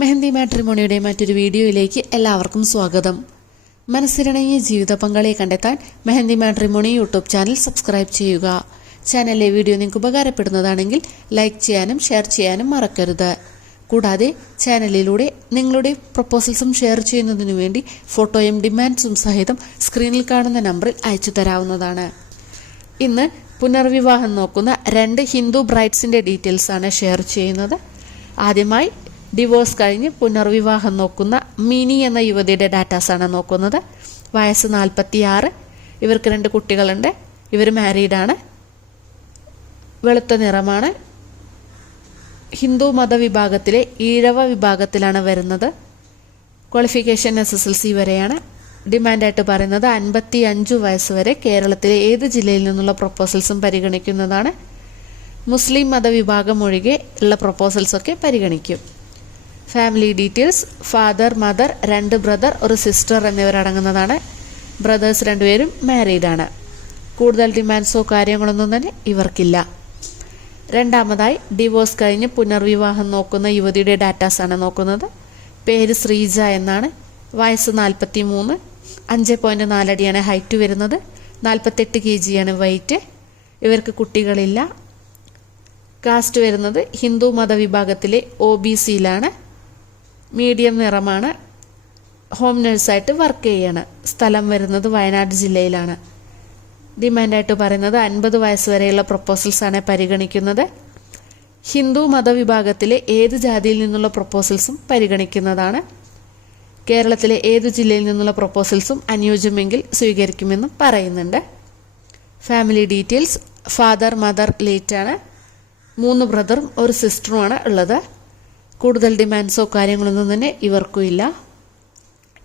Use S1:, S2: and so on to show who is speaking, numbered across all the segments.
S1: മെഹന്തി മാട്രിമോണിയുടെ മറ്റൊരു വീഡിയോയിലേക്ക് എല്ലാവർക്കും സ്വാഗതം. മനസ്സിരണങ്ങിയ ജീവിത പങ്കാളിയെ കണ്ടെത്താൻ Mehandi matrimony YouTube channel subscribe ചെയ്യുക. ചാനലിലെ വീഡിയോ നിങ്ങൾക്ക് ഉപകാരപ്പെടുന്നതാണെങ്കിൽ ലൈക്ക് ചെയ്യാനും ഷെയർ ചെയ്യാനും മറക്കരുത്. കൂടാതെ ചാനലിലൂടെ നിങ്ങളുടെ പ്രപ്പോസൽസും ഷെയർ ചെയ്യുന്നതിനു വേണ്ടി ഫോട്ടോയും ഡിമാൻഡ്സും സഹിതം സ്ക്രീനിൽ കാണുന്ന നമ്പറിൽ അയച്ചു തരാവുന്നതാണ്. ഇന്ന് പുനർവിവാഹം നോക്കുന്ന രണ്ട് ഹിന്ദു ബ്രൈഡ്സിന്റെ ഡീറ്റെയിൽസ് ആണ് ഷെയർ ചെയ്യുന്നത്. ആദ്യമായി ഡിവോഴ്സ് കഴിഞ്ഞ് പുനർവിവാഹം നോക്കുന്ന മിനി എന്ന യുവതിയുടെ ഡാറ്റാസാണ് നോക്കുന്നത്. വയസ്സ് നാൽപ്പത്തി ആറ് ഇവർക്ക് രണ്ട് കുട്ടികളുണ്ട്. ഇവർ മാരീഡാണ് വെളുത്ത നിറമാണ്. ഹിന്ദു മതവിഭാഗത്തിലെ ഈഴവ വിഭാഗത്തിലാണ് വരുന്നത്. Qualification S S L C വരെയാണ്. ഡിമാൻഡായിട്ട് പറയുന്നത് അൻപത്തി അഞ്ച് വയസ്സ് വരെ കേരളത്തിലെ ഏത് ജില്ലയിൽ നിന്നുള്ള പ്രൊപ്പോസൽസും പരിഗണിക്കുന്നതാണ്. മുസ്ലിം മതവിഭാഗം ഒഴികെ ഉള്ള പ്രപ്പോസൽസൊക്കെ പരിഗണിക്കും. ഫാമിലി ഡീറ്റെയിൽസ് ഫാദർ മദർ രണ്ട് ബ്രദർ ഒരു സിസ്റ്റർ എന്നിവരടങ്ങുന്നതാണ്. ബ്രദേഴ്സ് രണ്ടുപേരും മാരീഡാണ് കൂടുതൽ ഡിമാൻഡ്സോ കാര്യങ്ങളൊന്നും തന്നെ ഇവർക്കില്ല. രണ്ടാമതായി ഡിവോഴ്സ് കഴിഞ്ഞ് പുനർവിവാഹം നോക്കുന്ന യുവതിയുടെ ഡാറ്റാസ് ആണ് നോക്കുന്നത്. പേര് ശ്രീജ എന്നാണ്. വയസ്സ് നാൽപ്പത്തി മൂന്ന് അഞ്ച് പോയിന്റ് നാലടിയാണ് ഹൈറ്റ് വരുന്നത്. നാൽപ്പത്തെട്ട് കെ ജിയാണ് വെയിറ്റ് ഇവർക്ക് കുട്ടികളില്ല. കാസ്റ്റ് വരുന്നത് ഹിന്ദു മതവിഭാഗത്തിലെ ഒ ബി സിയിലാണ് മീഡിയം നിറമാണ്. ഹോം നഴ്സായിട്ട് വർക്ക് ചെയ്യാണ്. സ്ഥലം വരുന്നത് വയനാട് ജില്ലയിലാണ്. ഡിമാൻഡായിട്ട് പറയുന്നത് അൻപത് വയസ്സ് വരെയുള്ള പ്രപ്പോസൽസാണ് പരിഗണിക്കുന്നത്. ഹിന്ദു മതവിഭാഗത്തിലെ ഏത് ജാതിയിൽ നിന്നുള്ള പ്രപ്പോസൽസും പരിഗണിക്കുന്നതാണ്. കേരളത്തിലെ ഏത് ജില്ലയിൽ നിന്നുള്ള പ്രപ്പോസൽസും അനുയോജ്യമെങ്കിൽ സ്വീകരിക്കുമെന്നും പറയുന്നുണ്ട്. ഫാമിലി ഡീറ്റെയിൽസ് ഫാദർ മദർ ലേറ്റാണ് മൂന്ന് ബ്രദറും ഒരു സിസ്റ്ററുമാണ് ഉള്ളത്. കൂടുതൽ ഡിമാൻഡ്സോ കാര്യങ്ങളൊന്നും തന്നെ ഇവർക്കും ഇല്ല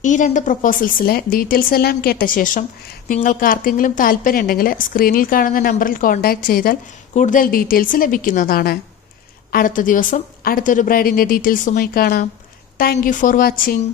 S1: ഈ രണ്ട് പ്രൊപ്പോസൽസിലെ ഡീറ്റെയിൽസ് എല്ലാം കേട്ട ശേഷം നിങ്ങൾക്ക് ആർക്കെങ്കിലും താല്പര്യമുണ്ടെങ്കിൽ സ്ക്രീനിൽ കാണുന്ന നമ്പറിൽ കോൺടാക്ട് ചെയ്താൽ കൂടുതൽ ഡീറ്റെയിൽസ് ലഭിക്കുന്നതാണ്. അടുത്ത ദിവസം അടുത്തൊരു ബ്രൈഡിന്റെ ഡീറ്റെയിൽസുമായി കാണാം. Thank for watching